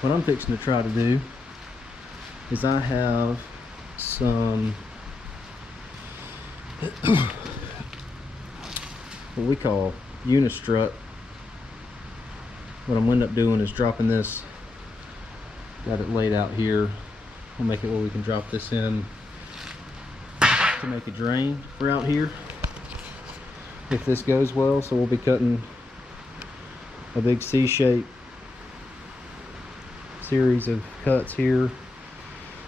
what I'm fixing to try to do is I have some what we call unistrut. What I'm going to end up doing is dropping this, got it laid out here. We'll make it where we can drop this in to make a drain for out here if this goes well. So we'll be cutting a big C-shape series of cuts here,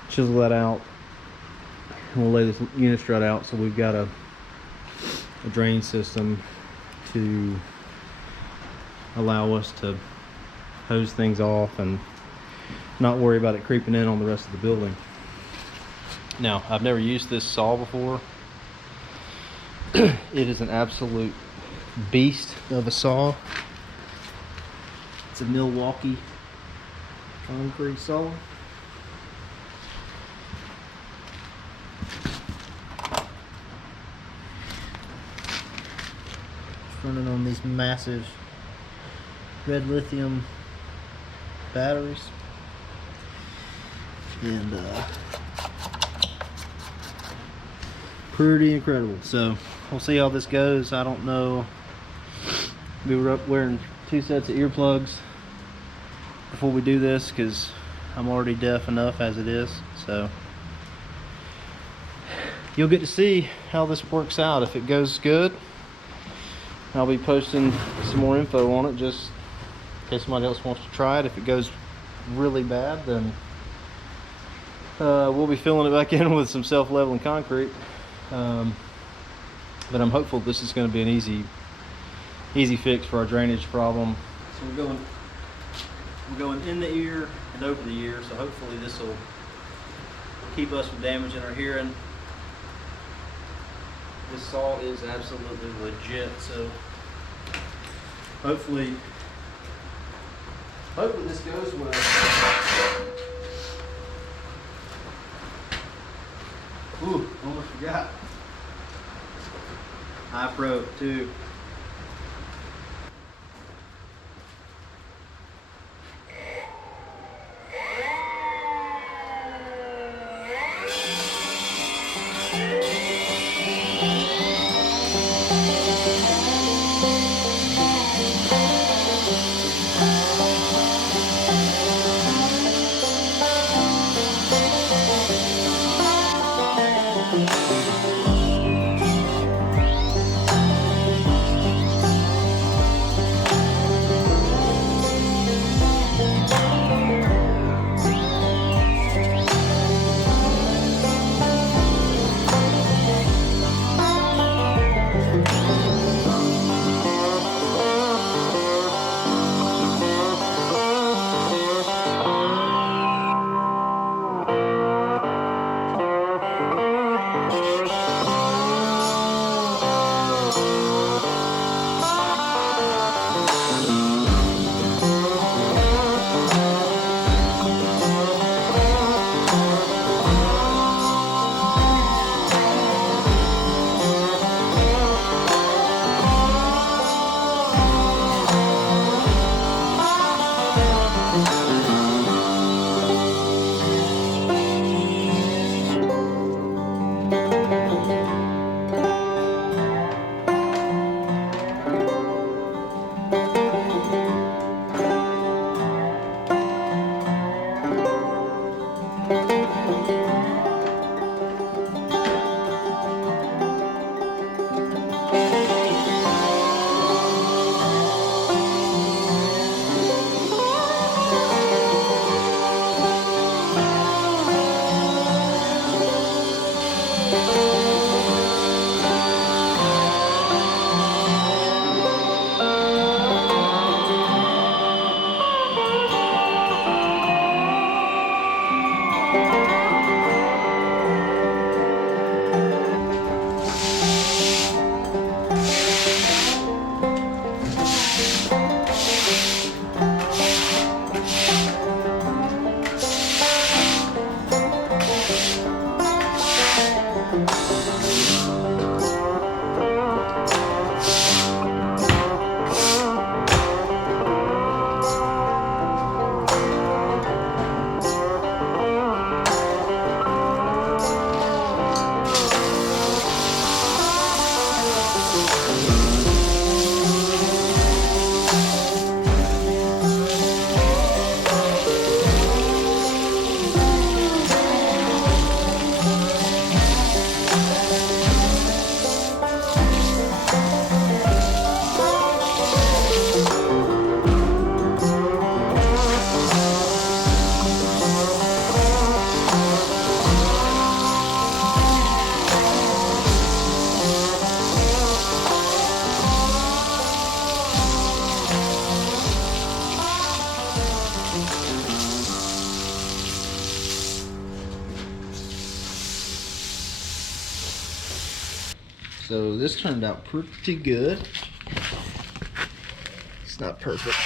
chisel that out, and we'll lay this unistrut out so we've got a drain system to allow us to hose things off and not worry about it creeping in on the rest of the building. Now, I've never used this saw before. It is an absolute beast of a saw. It's a Milwaukee concrete saw. It's running on these massive red lithium batteries, and pretty incredible. So we'll see how this goes. I don't know. We were up wearing 2 sets of earplugs before we do this because I'm already deaf enough as it is. So you'll get to see how this works out. If it goes good, I'll be posting some more info on it just in case somebody else wants to try it. If it goes really bad, then we'll be filling it back in with some self-leveling concrete. But I'm hopeful this is going to be an easy fix for our drainage problem. So we're going in the ear and over the ear, so hopefully this will keep us from damaging our hearing. This saw is absolutely legit, so hopefully this goes well. Ooh, almost forgot. High pro too. So this turned out pretty good. It's not perfect,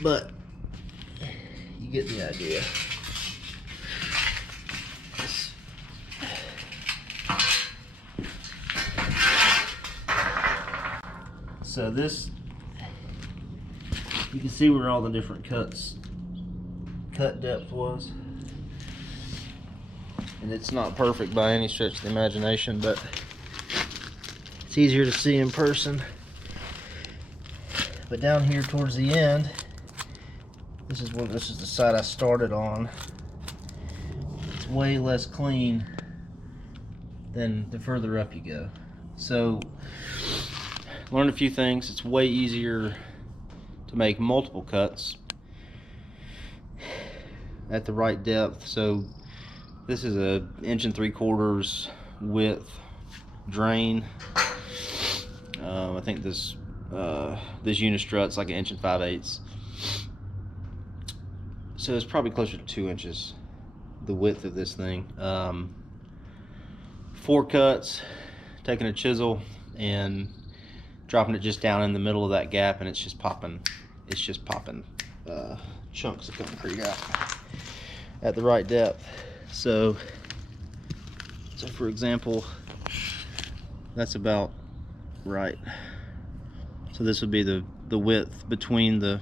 but you get the idea. So this, you can see where all the different cut depth was. And it's not perfect by any stretch of the imagination, but it's easier to see in person. But down here towards the end, this is the side I started on. It's way less clean than the further up you go. So learned a few things. It's way easier to make multiple cuts at the right depth. So this is a 1 3/4 width drain. I think this unistrut's like 1 5/8. So it's probably closer to 2 inches, the width of this thing. 4 cuts, taking a chisel and dropping it just down in the middle of that gap, and it's just popping chunks of concrete out at the right depth. So for example, that's about right. So this would be the width between the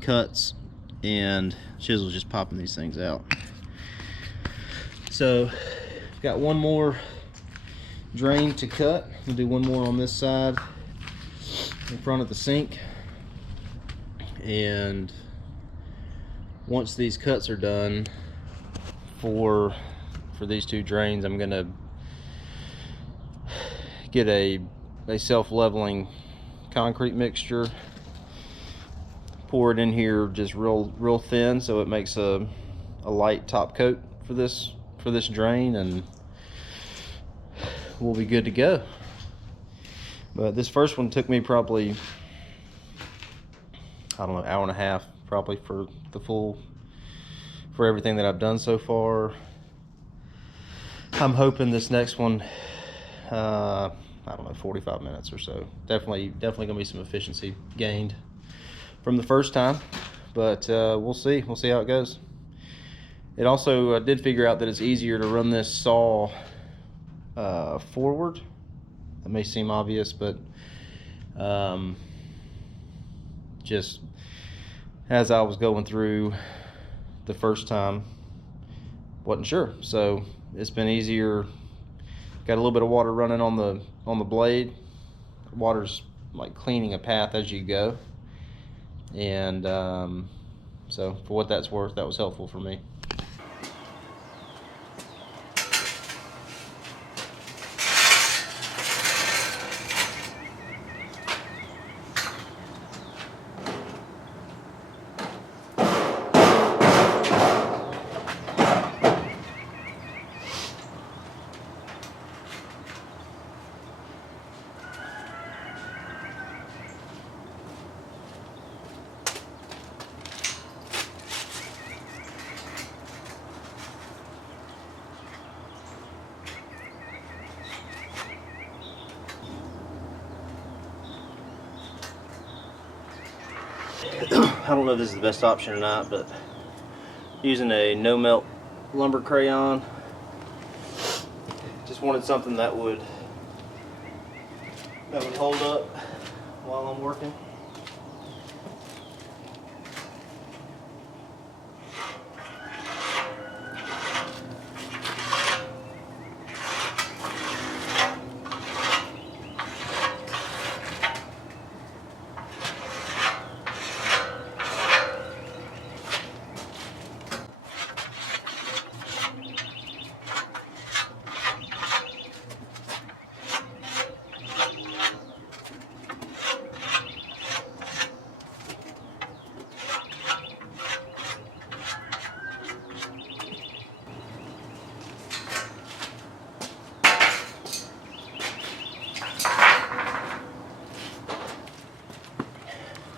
cuts, and chisel's just popping these things out. So got one more drain to cut. We'll do one more on this side in front of the sink, and once these cuts are done for these 2 drains, I'm gonna get a self-leveling concrete mixture, pour it in here just real thin so it makes a light top coat for this drain, and we'll be good to go. But this first one took me probably, I don't know, 1.5 hours probably for everything that I've done so far. I'm hoping this next one, I don't know, 45 minutes or so. Definitely gonna be some efficiency gained from the first time, but we'll see how it goes. It also, I did figure out that it's easier to run this saw forward. That may seem obvious, but just as I was going through the first time, wasn't sure. So it's been easier. Got a little bit of water running on the blade. Water's like cleaning a path as you go, and so for what that's worth, that was helpful for me. I don't know if this is the best option or not, but using a no melt lumber crayon, just wanted something that would hold up while I'm working.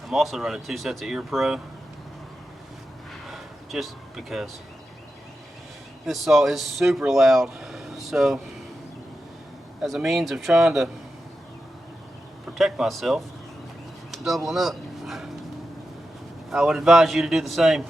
I'm also running 2 sets of Ear Pro, just because this saw is super loud. So as a means of trying to protect myself, doubling up. I would advise you to do the same.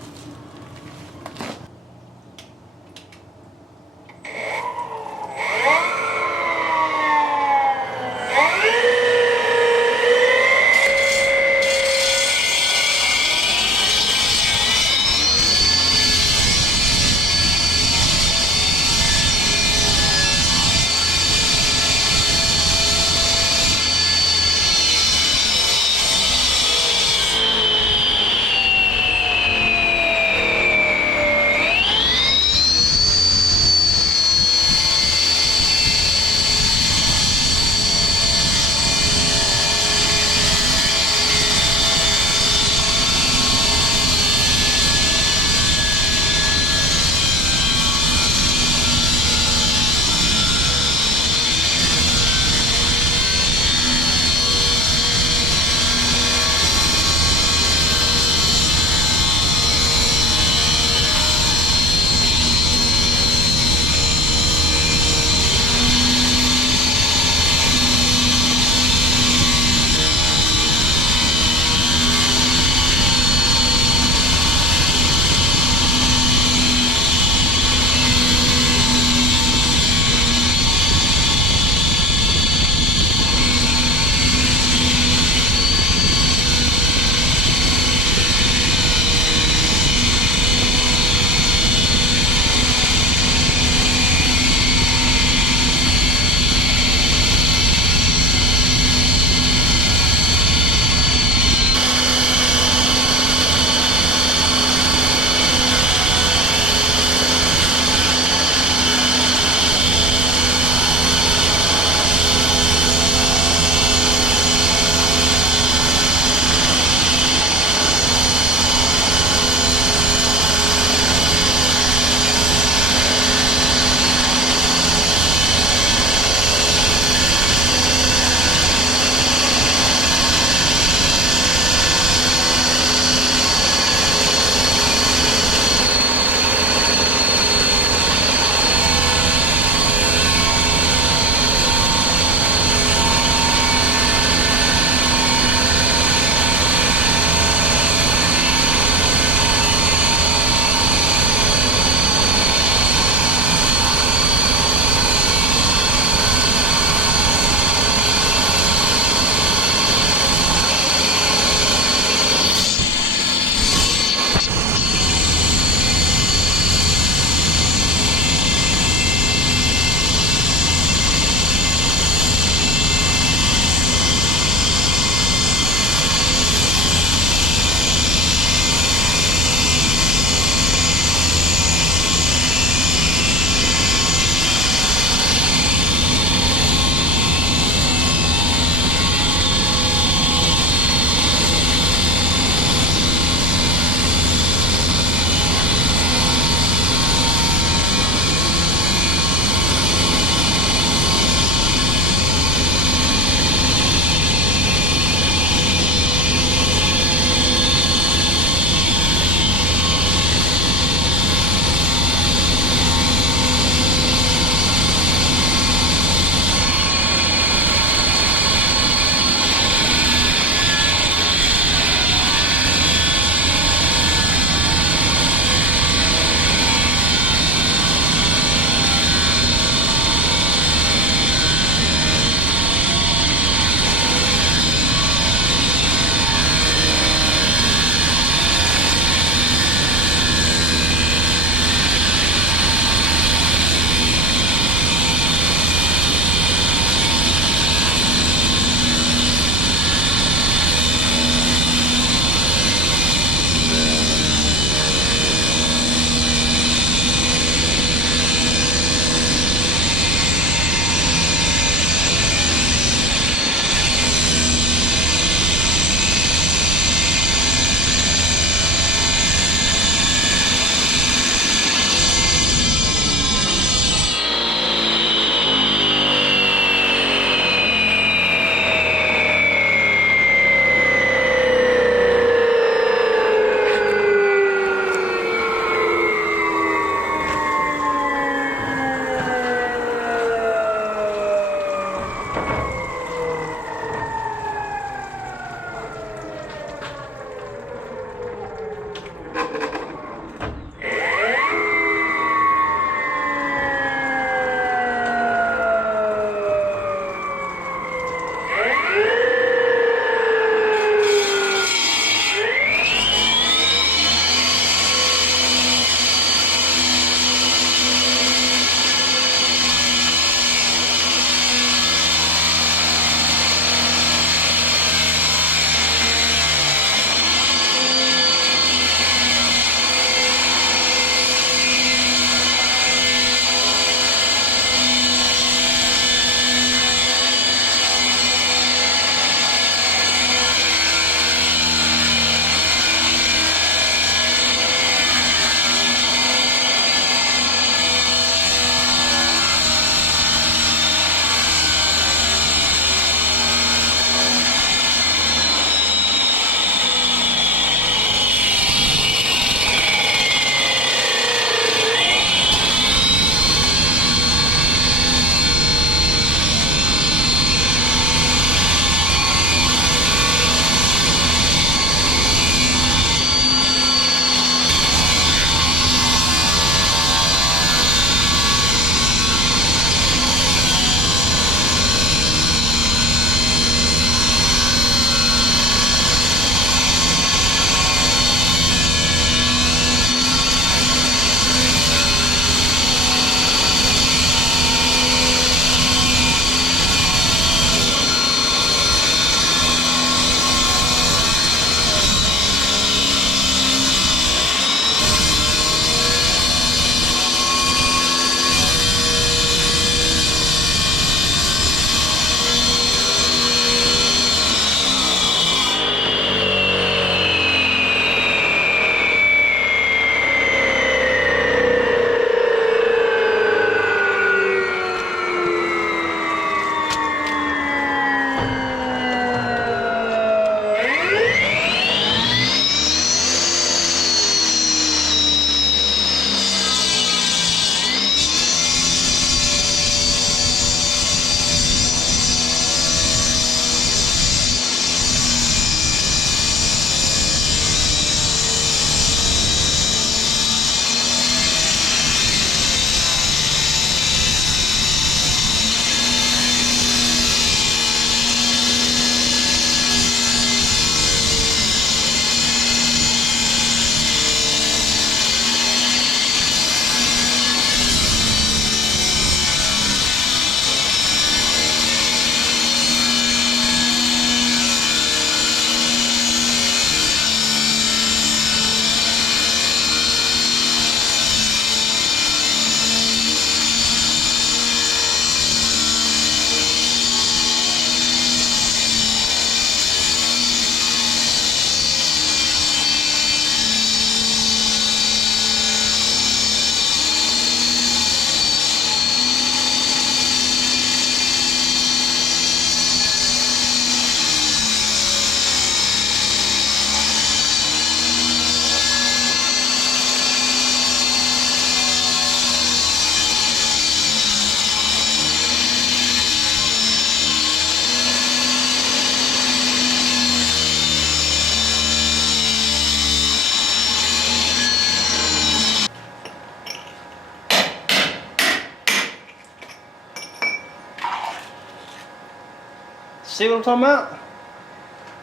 See what I'm talking about?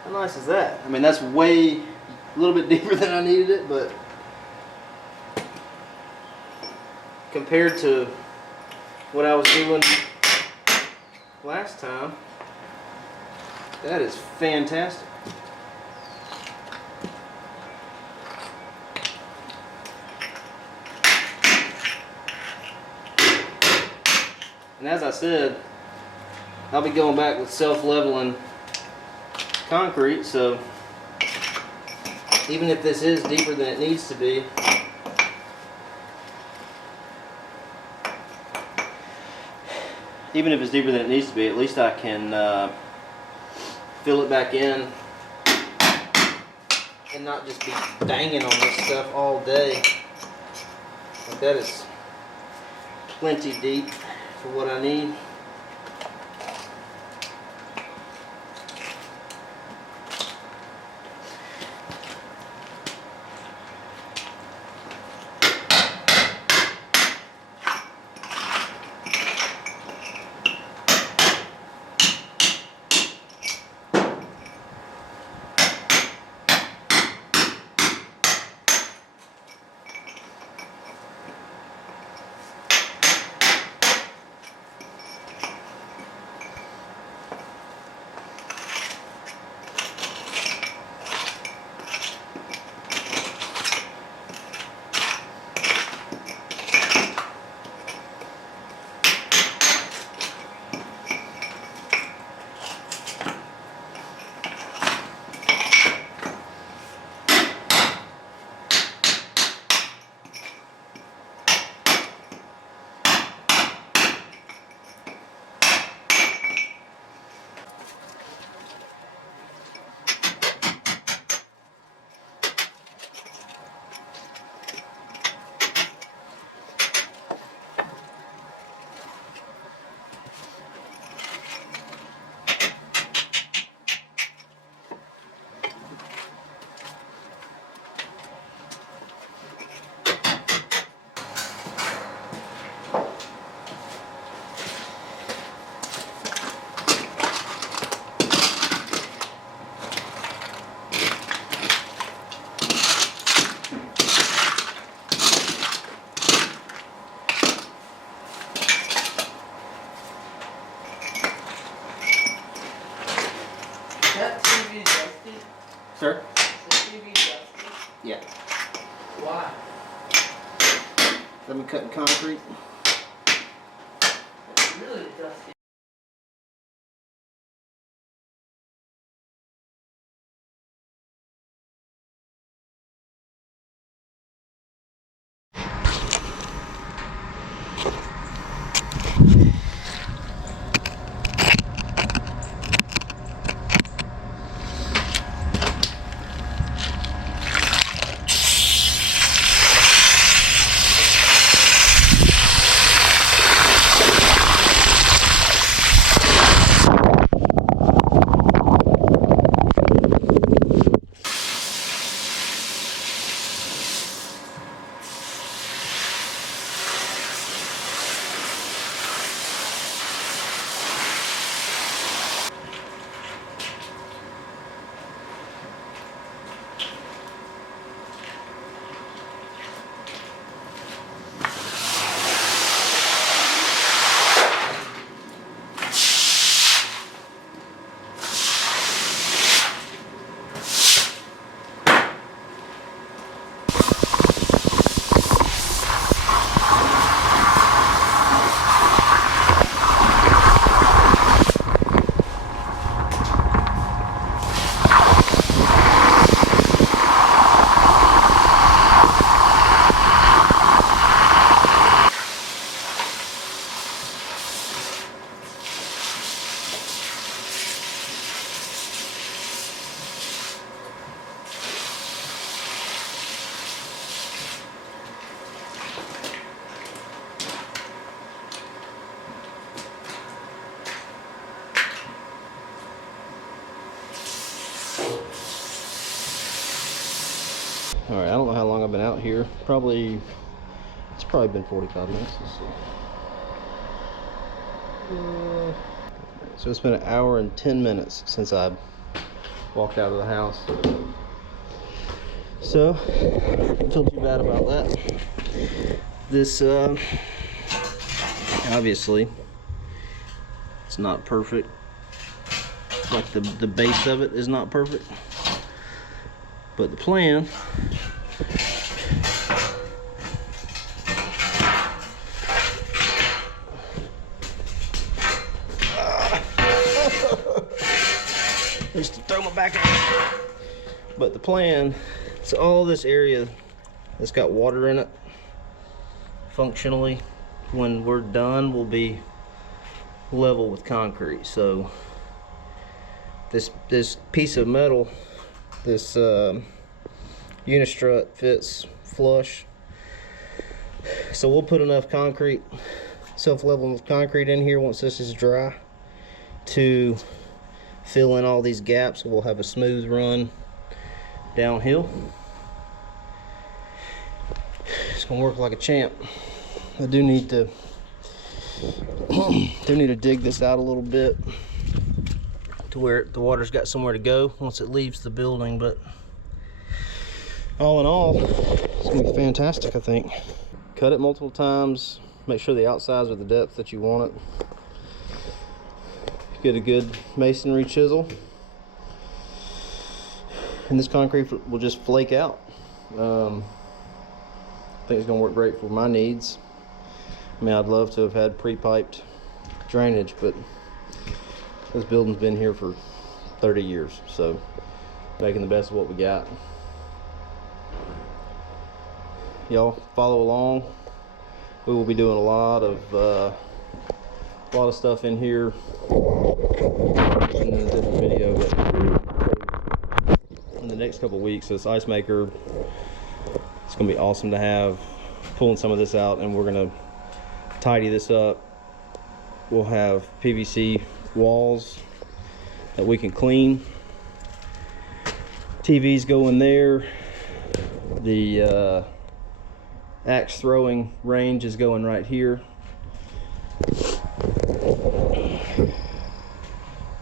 How nice is that? I mean, that's way, a little bit deeper than I needed it, but compared to what I was doing last time, that is fantastic. And as I said, I'll be going back with self-leveling concrete, so even if this is deeper than it needs to be, at least I can fill it back in and not just be banging on this stuff all day. Like, that is plenty deep for what I need. That TV dusty? Sir? The TV dusty? Yeah. Why? Let me cut concrete. It's really dusty. Alright, I don't know how long I've been out here. It's probably been 45 minutes. Let's see. So it's been an hour and 10 minutes since I walked out of the house. So, don't feel too bad about that. This, obviously, it's not perfect. Like the base of it is not perfect. But the plan just to throw my back out. But the plan, so all this area that's got water in it, functionally, when we're done, will be level with concrete. So this piece of metal, this unistrut fits flush. So we'll put enough concrete, self-level concrete in here once this is dry to fill in all these gaps. We'll have a smooth run downhill. It's gonna work like a champ. I do need to dig this out a little bit to where the water's got somewhere to go once it leaves the building, but all in all, it's gonna be fantastic, I think. Cut it multiple times, make sure the outsides are the depth that you want it. Get a good masonry chisel, and this concrete will just flake out. I think it's gonna work great for my needs. I mean, I'd love to have had pre-piped drainage, but this building's been here for 30 years, so making the best of what we got. Y'all follow along. We will be doing a lot of stuff in here in a different video, but in the next couple weeks, this ice maker, it's gonna be awesome to have. Pulling some of this out, and we're gonna tidy this up. We'll have PVC walls that we can clean. TVs go in there. The axe throwing range is going right here.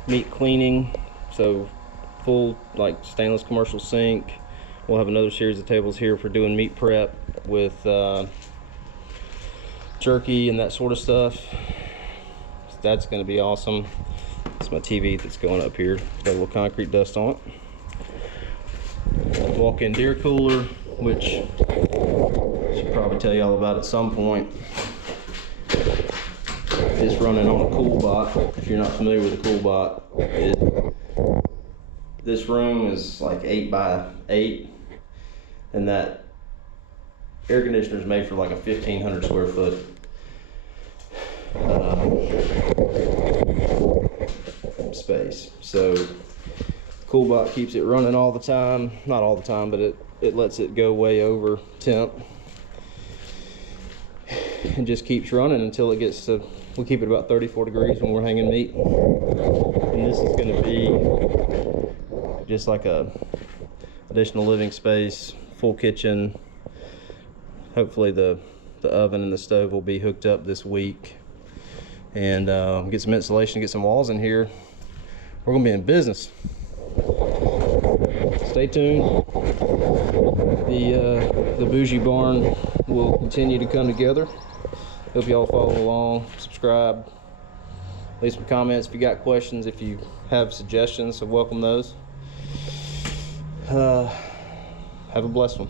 Meat cleaning, so full like stainless commercial sink. We'll have another series of tables here for doing meat prep with jerky and that sort of stuff. So that's going to be awesome. It's my TV that's going up here. Got a little concrete dust on it. Walk-in deer cooler, which I should probably tell you all about at some point. It's running on a cool bot. If you're not familiar with a cool bot, this room is like 8 by 8, and that air conditioner is made for like a 1,500 square foot space. So cool bot keeps it running all the time. Not all the time, but it lets it go way over temp and just keeps running until it gets to, we keep it about 34 degrees when we're hanging meat. And this is going to be just like a additional living space, full kitchen. Hopefully the oven and the stove will be hooked up this week, and get some insulation, get some walls in here. We're gonna be in business. Stay tuned. The bougie barn will continue to come together. Hope y'all follow along, subscribe, leave some comments if you got questions. If you have suggestions, I welcome those. Have a blessed one.